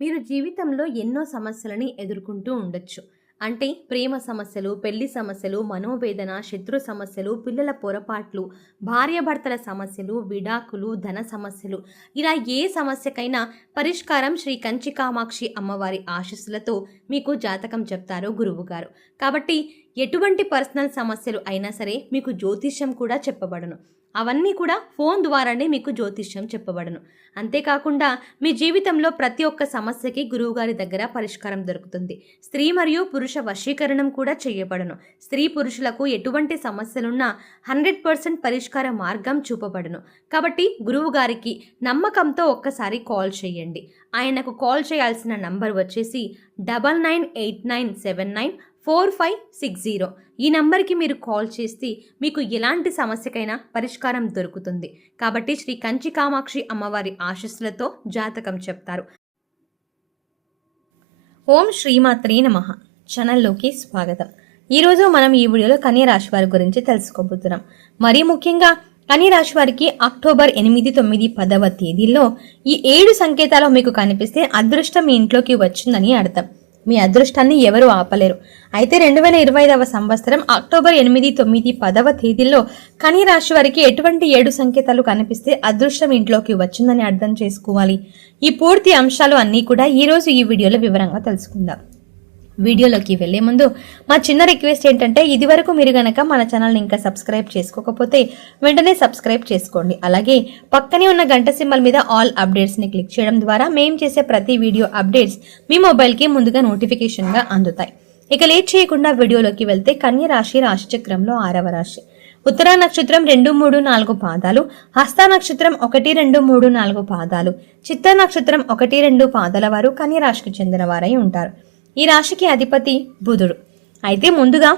మీరు జీవితంలో ఎన్నో సమస్యలని ఎదుర్కొంటూ ఉండొచ్చు. అంటే ప్రేమ సమస్యలు, పెళ్లి సమస్యలు, మనోవేదన, శత్రు సమస్యలు, పిల్లల పొరపాట్లు, భార్యాభర్తల సమస్యలు, విడాకులు, ధన సమస్యలు, ఇలా ఏ సమస్యకైనా పరిష్కారం శ్రీ కంచి కామాక్షి అమ్మవారి ఆశీస్సులతో మీకు జాతకం చెప్తారు గురువుగారు. కాబట్టి ఎటువంటి పర్సనల్ సమస్యలు అయినా సరే మీకు జ్యోతిష్యం కూడా చెప్పబడును. అవన్నీ కూడా ఫోన్ ద్వారానే మీకు జ్యోతిష్యం చెప్పబడును. అంతేకాకుండా మీ జీవితంలో ప్రతి ఒక్క సమస్యకి గురువుగారి దగ్గర పరిష్కారం దొరుకుతుంది. స్త్రీ మరియు పురుష వశీకరణం కూడా చేయబడును. స్త్రీ పురుషులకు ఎటువంటి సమస్యలున్నా 100% పరిష్కార మార్గం చూపబడును. కాబట్టి గురువుగారికి నమ్మకంతో ఒక్కసారి కాల్ చేయండి. ఆయనకు కాల్ చేయాల్సిన నంబర్ వచ్చేసి 9989794560. ఈ నంబర్కి మీరు కాల్ చేస్తే మీకు ఎలాంటి సమస్యకైనా పరిష్కారం దొరుకుతుంది. కాబట్టి శ్రీ కంచి కామాక్షి అమ్మవారి ఆశీస్సులతో జాతకం చెప్తారు. ఓం శ్రీమాత్రే నమః. ఛానల్లోకి స్వాగతం. ఈరోజు మనం ఈ వీడియోలో కన్యా రాశి వారి గురించి తెలుసుకోబోతున్నాం. మరీ ముఖ్యంగా కన్యా రాశి వారికి అక్టోబర్ 8, 9, 10వ తేదీల్లో ఈ 7 సంకేతాలు మీకు కనిపిస్తే అదృష్టం మీ ఇంట్లోకి వచ్చిందని అర్థం. మీ అదృష్టాన్ని ఎవరు ఆపలేరు. అయితే 2025వ సంవత్సరం అక్టోబర్ 8, 9, 10వ తేదీల్లో కన్యా రాశి వారికి ఎటువంటి 7 సంకేతాలు కనిపిస్తే అదృష్టం ఇంట్లోకి వచ్చిందని అర్థం చేసుకోవాలి. ఈ పూర్తి అంశాలు అన్నీ కూడా ఈరోజు ఈ వీడియోలో వివరంగా తెలుసుకుందాం. వీడియోలోకి వెళ్లే ముందు మా చిన్న రిక్వెస్ట్ ఏంటంటే, ఇదివరకు మీరు గనక మన ఛానల్ని ఇంకా సబ్స్క్రైబ్ చేసుకోకపోతే వెంటనే సబ్స్క్రైబ్ చేసుకోండి. అలాగే పక్కనే ఉన్న గంట సింబల్ మీద ఆల్ అప్డేట్స్ని క్లిక్ చేయడం ద్వారా మేము చేసే ప్రతి వీడియో అప్డేట్స్ మీ మొబైల్కి ముందుగా నోటిఫికేషన్గా అందుతాయి. ఇక లేట్ చేయకుండా వీడియోలోకి వెళ్తే కన్యా రాశి రాశిచక్రంలో 6వ రాశి. ఉత్తరా నక్షత్రం 2, 3, 4 పాదాలు, హస్త నక్షత్రం 1, 2, 3, 4 పాదాలు, చిత్త నక్షత్రం 1, 2 పాదాల వారు కన్యా రాశికి చెందిన వారై ఉంటారు. ఈ రాశికి అధిపతి బుధుడు. అయితే ముందుగా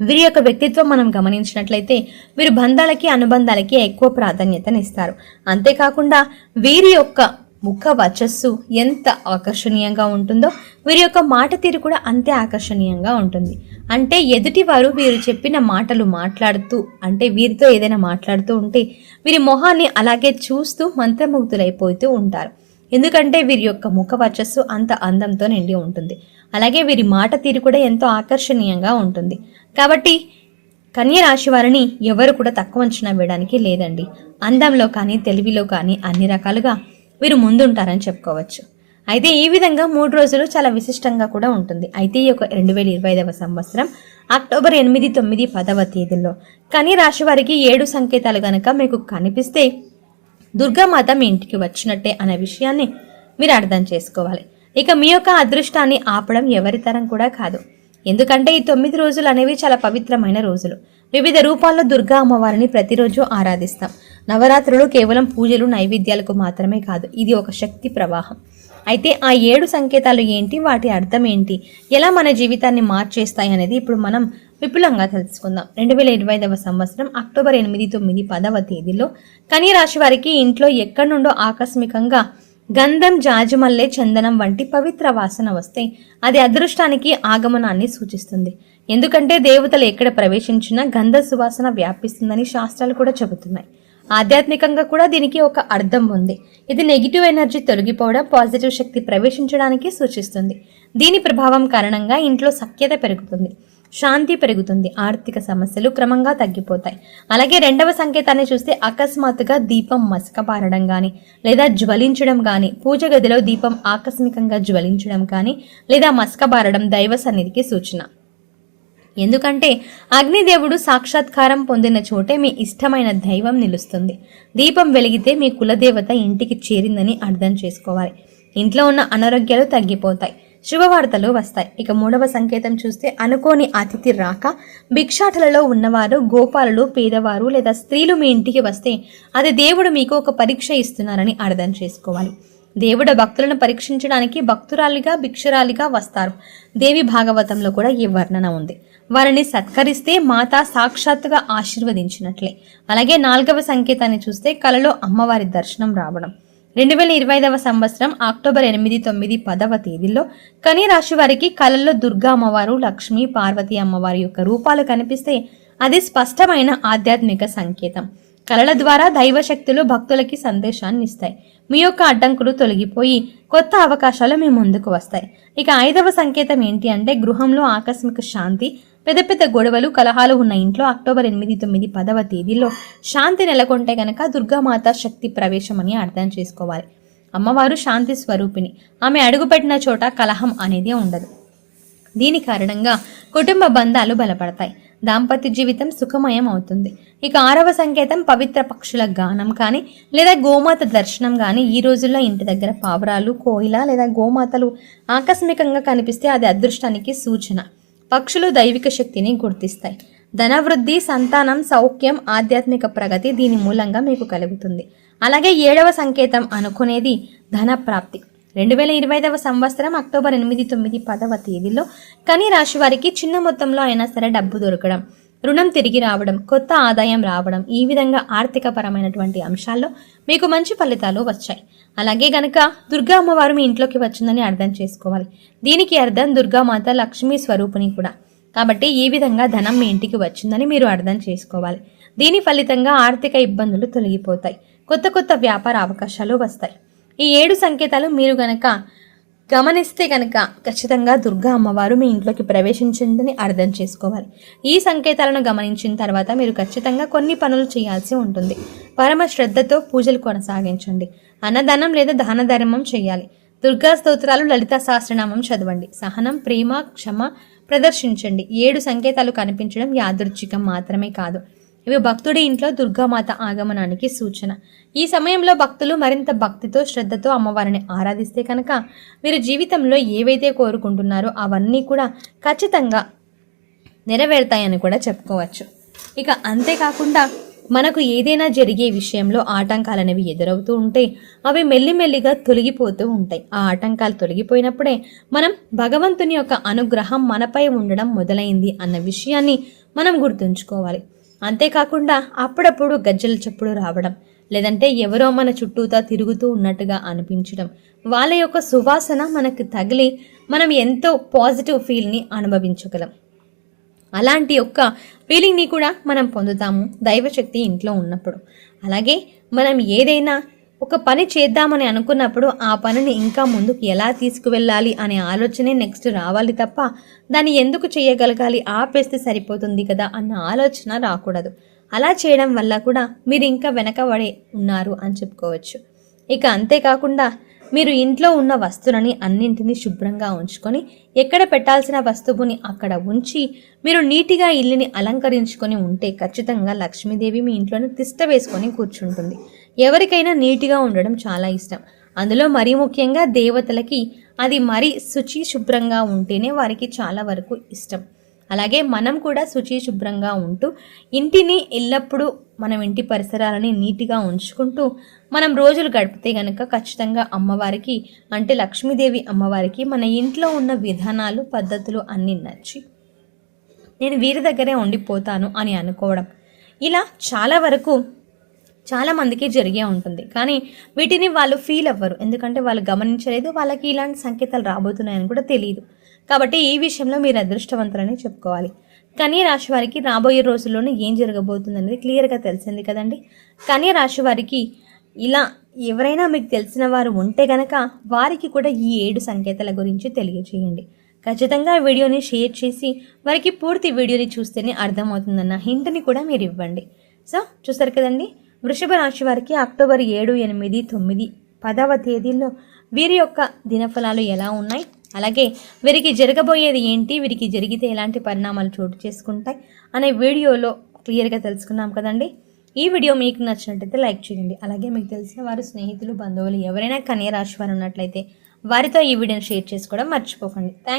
వీరి యొక్క వ్యక్తిత్వం మనం గమనించినట్లయితే వీరు బంధాలకి అనుబంధాలకి ఎక్కువ ప్రాధాన్యతనిస్తారు. అంతేకాకుండా వీరి యొక్క ముఖ వచస్సు ఎంత ఆకర్షణీయంగా ఉంటుందో వీరి యొక్క మాట తీరు కూడా అంతే ఆకర్షణీయంగా ఉంటుంది. అంటే ఎదుటి వారు వీరు చెప్పిన మాటలు మాట్లాడుతూ, అంటే వీరితో ఏదైనా మాట్లాడుతూ ఉంటే వీరి మొహాన్ని అలాగే చూస్తూ మంత్రముగ్ధులైపోతూ ఉంటారు. ఎందుకంటే వీరి యొక్క ముఖ వచస్సు అంత అందంతో నిండి ఉంటుంది. అలాగే వీరి మాట తీరు కూడా ఎంతో ఆకర్షణీయంగా ఉంటుంది. కాబట్టి కన్యా రాశి వారిని ఎవరు కూడా తక్కువ అంచనా వేయడానికి లేదండి. అందంలో కానీ తెలివిలో కానీ అన్ని రకాలుగా వీరు ముందుంటారని చెప్పుకోవచ్చు. అయితే ఈ విధంగా 3 రోజులు చాలా విశిష్టంగా కూడా ఉంటుంది. అయితే ఈ యొక్క 2025వ సంవత్సరం అక్టోబర్ 8, 9, 10వ తేదీల్లో కన్యా రాశి వారికి 7 సంకేతాలు గనక మీకు కనిపిస్తే దుర్గామాత మీ ఇంటికి వచ్చినట్టే అనే విషయాన్ని మీరు అర్థం చేసుకోవాలి. ఇక మీ యొక్క అదృష్టాన్ని ఆపడం ఎవరి తరం కూడా కాదు. ఎందుకంటే ఈ 9 రోజులు అనేవి చాలా పవిత్రమైన రోజులు. వివిధ రూపాల్లో దుర్గా అమ్మవారిని ప్రతిరోజు ఆరాధిస్తాం. నవరాత్రులు కేవలం పూజలు, నైవేద్యాలకు మాత్రమే కాదు, ఇది ఒక శక్తి ప్రవాహం. అయితే ఆ 7 సంకేతాలు ఏంటి, వాటి అర్థం ఏంటి, ఎలా మన జీవితాన్ని మార్చేస్తాయి అనేది ఇప్పుడు మనం విపులంగా తెలుసుకుందాం. 2025వ సంవత్సరం అక్టోబర్ 8, 9, 10వ తేదీలో కన్యా రాశి వారికి ఇంట్లో ఎక్కడి నుండో ఆకస్మికంగా గంధం, జాజిమల్లె, చందనం వంటి పవిత్ర వాసన వస్తే అది అదృష్టానికి ఆగమనాన్ని సూచిస్తుంది. ఎందుకంటే దేవతలు ఎక్కడ ప్రవేశించినా గంధ సువాసన వ్యాపిస్తుందని శాస్త్రాలు కూడా చెబుతున్నాయి. ఆధ్యాత్మికంగా కూడా దీనికి ఒక అర్థం ఉంది. ఇది నెగిటివ్ ఎనర్జీ తొలగిపోవడం, పాజిటివ్ శక్తి ప్రవేశించడానికి సూచిస్తుంది. దీని ప్రభావం కారణంగా ఇంట్లో సఖ్యత పెరుగుతుంది, శాంతి పెరుగుతుంది, ఆర్థిక సమస్యలు క్రమంగా తగ్గిపోతాయి. అలాగే 2వ సంకేతాన్ని చూస్తే అకస్మాత్తుగా దీపం మసకబారడం కానీ లేదా జ్వలించడం కానీ, పూజ గదిలో దీపం ఆకస్మికంగా జ్వలించడం కానీ లేదా మసకబారడం దైవ సన్నిధికి సూచన. ఎందుకంటే అగ్నిదేవుడు సాక్షాత్కారం పొందిన చోటే మీ ఇష్టమైన దైవం నిలుస్తుంది. దీపం వెలిగితే మీ కులదేవత ఇంటికి చేరిందని అర్థం చేసుకోవాలి. ఇంట్లో ఉన్న అనారోగ్యాలు తగ్గిపోతాయి, శుభవార్తలు వస్తాయి. ఇక 3వ సంకేతం చూస్తే అనుకోని అతిథి రాక, భిక్షాటలలో ఉన్నవారు, గోపాలులు, పేదవారు లేదా స్త్రీలు మీ ఇంటికి వస్తే అది దేవుడు మీకు ఒక పరీక్ష ఇస్తున్నారని అర్థం చేసుకోవాలి. దేవుడు భక్తులను పరీక్షించడానికి భక్తురాలిగా, భిక్షురాలిగా వస్తారు. దేవి భాగవతంలో కూడా ఈ వర్ణన ఉంది. వారిని సత్కరిస్తే మాత సాక్షాత్తుగా ఆశీర్వదించినట్లే. అలాగే 4వ సంకేతాన్ని చూస్తే కలలో అమ్మవారి దర్శనం రావడం. 2025వ సంవత్సరం అక్టోబర్ 8, 9, 10వ తేదీల్లో కన్యా రాశి వారికి కలల్లో దుర్గా అమ్మవారు, లక్ష్మి, పార్వతి అమ్మవారి యొక్క రూపాలు కనిపిస్తే అది స్పష్టమైన ఆధ్యాత్మిక సంకేతం. కళల ద్వారా దైవశక్తులు భక్తులకి సందేశాన్ని ఇస్తాయి. మీ యొక్క అడ్డంకులు తొలగిపోయి కొత్త అవకాశాలు మీ ముందుకు వస్తాయి. ఇక 5వ సంకేతం ఏంటి అంటే గృహంలో ఆకస్మిక శాంతి. పెద్ద పెద్ద గొడవలు కలహాలు ఉన్న ఇంట్లో అక్టోబర్ 8, 9, 10వ తేదీల్లో శాంతి నెలకొంటే గనక దుర్గామాత శక్తి ప్రవేశం అని అర్థం చేసుకోవాలి. అమ్మవారు శాంతి స్వరూపిణి. ఆమె అడుగుపెట్టిన చోట కలహం అనేది ఉండదు. దీని కారణంగా కుటుంబ బంధాలు బలపడతాయి. దాంపత్య జీవితం సుఖమయం అవుతుంది. ఇక 6వ సంకేతం పవిత్ర పక్షుల గానం కానీ లేదా గోమాత దర్శనం కానీ. ఈ రోజుల్లో ఇంటి దగ్గర పావురాలు, కోయిల లేదా గోమాతలు ఆకస్మికంగా కనిపిస్తే అది అదృష్టానికి సూచన. పక్షులు దైవిక శక్తిని గుర్తిస్తాయి. ధనవృద్ధి, సంతానం, సౌఖ్యం, ఆధ్యాత్మిక ప్రగతి దీని మూలంగా మీకు కలుగుతుంది. అలాగే 7వ సంకేతం అనుకునేది ధన ప్రాప్తి. 2025వ సంవత్సరం అక్టోబర్ 8, 9, 10వ తేదీలో కన్య రాశి వారికి చిన్న మొత్తంలో అయినా సరే డబ్బు దొరకడం, రుణం తిరిగి రావడం, కొత్త ఆదాయం రావడం, ఈ విధంగా ఆర్థిక పరమైనటువంటి అంశాల్లో మీకు మంచి ఫలితాలు వచ్చాయి. అలాగే గనక దుర్గా అమ్మవారు మీ ఇంట్లోకి వచ్చిందని అర్థం చేసుకోవాలి. దీనికి అర్థం దుర్గామాత లక్ష్మీ స్వరూపిణి కూడా. కాబట్టి ఈ విధంగా ధనం మీ ఇంటికి వచ్చిందని మీరు అర్థం చేసుకోవాలి. దీని ఫలితంగా ఆర్థిక ఇబ్బందులు తొలగిపోతాయి. కొత్త కొత్త వ్యాపార అవకాశాలు వస్తాయి. ఈ 7 సంకేతాలు మీరు గనక గమనిస్తే గనక ఖచ్చితంగా దుర్గా అమ్మవారు మీ ఇంట్లోకి ప్రవేశించిందని అర్థం చేసుకోవాలి. ఈ సంకేతాలను గమనించిన తర్వాత మీరు ఖచ్చితంగా కొన్ని పనులు చేయాల్సి ఉంటుంది. పరమ శ్రద్ధతో పూజలు కొనసాగించండి. అన్నదానం లేదా దాన ధర్మం చేయాలి. దుర్గా స్తోత్రాలు, లలిత సహస్రనామం చదవండి. సహనం, ప్రేమ, క్షమ ప్రదర్శించండి. 7 సంకేతాలు కనిపించడం యాదృచ్ఛికం మాత్రమే కాదు. ఇవి భక్తుడి ఇంట్లో దుర్గామాత ఆగమనానికి సూచన. ఈ సమయంలో భక్తులు మరింత భక్తితో, శ్రద్ధతో అమ్మవారిని ఆరాధిస్తే కనుక మీరు జీవితంలో ఏవైతే కోరుకుంటున్నారో అవన్నీ కూడా ఖచ్చితంగా నెరవేరుతాయని కూడా చెప్పుకోవచ్చు. ఇక అంతేకాకుండా మనకు ఏదైనా జరిగే విషయంలో ఆటంకాలు అనేవి ఎదురవుతూ ఉంటే అవి మెల్లిమెల్లిగా తొలగిపోతూ ఉంటాయి. ఆ ఆటంకాలు తొలగిపోయినప్పుడే మనం భగవంతుని యొక్క అనుగ్రహం మనపై ఉండడం మొదలైంది అన్న విషయాన్ని మనం గుర్తుంచుకోవాలి. అంతేకాకుండా అప్పుడప్పుడు గజ్జల చప్పుడు రావడం, లేదంటే ఎవరో మన చుట్టూతా తిరుగుతూ ఉన్నట్టుగా అనిపించడం, వాళ్ళ యొక్క సువాసన మనకు తగిలి మనం ఎంతో పాజిటివ్ ఫీల్ని అనుభవించగలం. అలాంటి యొక్క ఫీలింగ్ని కూడా మనం పొందుతాము దైవశక్తి ఇంట్లో ఉన్నప్పుడు. అలాగే మనం ఏదైనా ఒక పని చేద్దామని అనుకున్నప్పుడు ఆ పనిని ఇంకా ముందుకు ఎలా తీసుకువెళ్ళాలి అనే ఆలోచనే నెక్స్ట్ రావాలి తప్ప దాన్ని ఎందుకు చేయగలగాలి, ఆపేస్తే సరిపోతుంది కదా అన్న ఆలోచన రాకూడదు. అలా చేయడం వల్ల కూడా మీరు ఇంకా వెనకబడి ఉన్నారు అని చెప్పుకోవచ్చు. ఇక అంతేకాకుండా మీరు ఇంట్లో ఉన్న వస్తువులని అన్నింటినీ శుభ్రంగా ఉంచుకొని ఎక్కడ పెట్టాల్సిన వస్తువుని అక్కడ ఉంచి మీరు నీటిగా ఇల్లుని అలంకరించుకొని ఉంటే ఖచ్చితంగా లక్ష్మీదేవి మీ ఇంట్లోనే తిష్ట వేసుకొని కూర్చుంటుంది. ఎవరికైనా నీట్గా ఉండడం చాలా ఇష్టం. అందులో మరీ ముఖ్యంగా దేవతలకి అది మరీ శుచి శుభ్రంగా ఉంటేనే వారికి చాలా వరకు ఇష్టం. అలాగే మనం కూడా శుచి శుభ్రంగా ఉంటూ ఇంటిని ఎల్లప్పుడూ మనం ఇంటి పరిసరాలని నీట్గా ఉంచుకుంటూ మనం రోజులు గడిపితే కనుక ఖచ్చితంగా అమ్మవారికి అంటే లక్ష్మీదేవి అమ్మవారికి మన ఇంట్లో ఉన్న విధానాలు, పద్ధతులు అన్నీ నచ్చి నేను వీరి దగ్గరే ఉండిపోతాను అని అనుకోవడం, ఇలా చాలా మందికి జరిగే ఉంటుంది. కానీ వీటిని వాళ్ళు ఫీల్ అవ్వరు, ఎందుకంటే వాళ్ళు గమనించలేదు, వాళ్ళకి ఇలాంటి సంకేతాలు రాబోతున్నాయని కూడా తెలియదు. కాబట్టి ఈ విషయంలో మీరు అదృష్టవంతులని చెప్పుకోవాలి. కన్య రాశి వారికి రాబోయే రోజుల్లోనే ఏం జరగబోతుంది అనేది క్లియర్గా తెలిసింది కదండి. కన్య రాశి వారికి ఇలా ఎవరైనా మీకు తెలిసిన వారు ఉంటే గనక వారికి కూడా ఈ 7 సంకేతాల గురించి తెలియజేయండి. ఖచ్చితంగా వీడియోని షేర్ చేసి వారికి పూర్తి వీడియోని చూస్తేనే అర్థమవుతుందన్న హింట్ని కూడా మీరు ఇవ్వండి. సో చూసారు కదండి, వృషభ రాశి వారికి అక్టోబర్ 7, 8, 9, 10వ తేదీల్లో వీరి యొక్క దినఫలాలు ఎలా ఉన్నాయి, అలాగే వీరికి జరగబోయేది ఏంటి, వీరికి జరిగితే ఎలాంటి పరిణామాలు చోటు చేసుకుంటాయి అనే వీడియోలో క్లియర్గా తెలుసుకున్నాం కదండి. ఈ వీడియో మీకు నచ్చినట్లయితే లైక్ చేయండి. అలాగే మీకు తెలిసిన వారు, స్నేహితులు, బంధువులు ఎవరైనా కన్య రాశి వారు ఉన్నట్లయితే వారితో ఈ వీడియోని షేర్ చేసుకోవడం మర్చిపోకండి. థ్యాంక్స్.